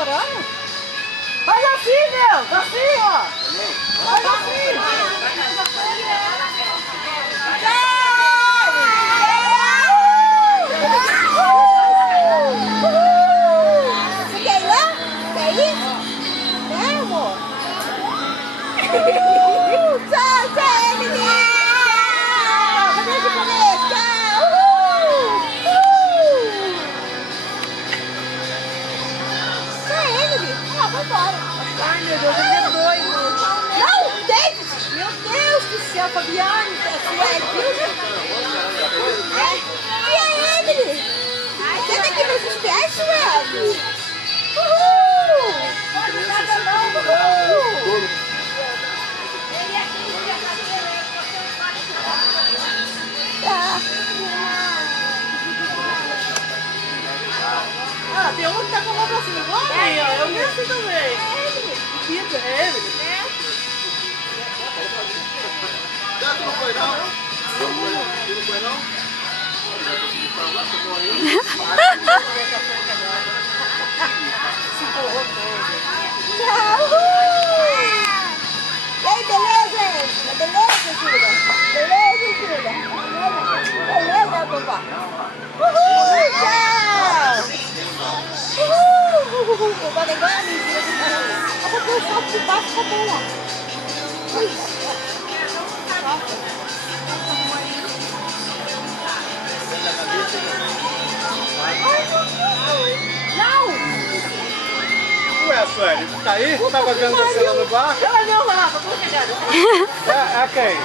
chorando? Faz assim, meu! Assim, ó! Faz assim! Você quer ir lá? Quer ir? Né, amor? Tchau, tchau, Emily! Tchau! Cadê de comer? Tchau! Tchau, Emily! Ah, vai embora! Ai, meu Deus, ele é doido! Não, David! Meu Deus do céu, Fabiane! Sua é Dilma? E a Emily? Senta aqui nesses pés, Sueli! Uhul! Pode nada não, uhul! Ah, tem um que tá com a mão pra cima, igual a mim, ó. Eu vi assim também. Pizza, é ele? Já tu não foi não? Tu não foi não? Se empurrou todo. Tchau! E aí, beleza, Angela? Beleza, Júlia? Beleza, Júlia? Beleza, vovó? Uhul! Tchau! Uhul! Vovó é igual a mim, Júlia. Eu vou pôr o salto de baixo pra bom, ó. Não! Ué, Sueli, tá aí? Tava vendo você lá no bar? Ela não, lá, tô chegando. É quem?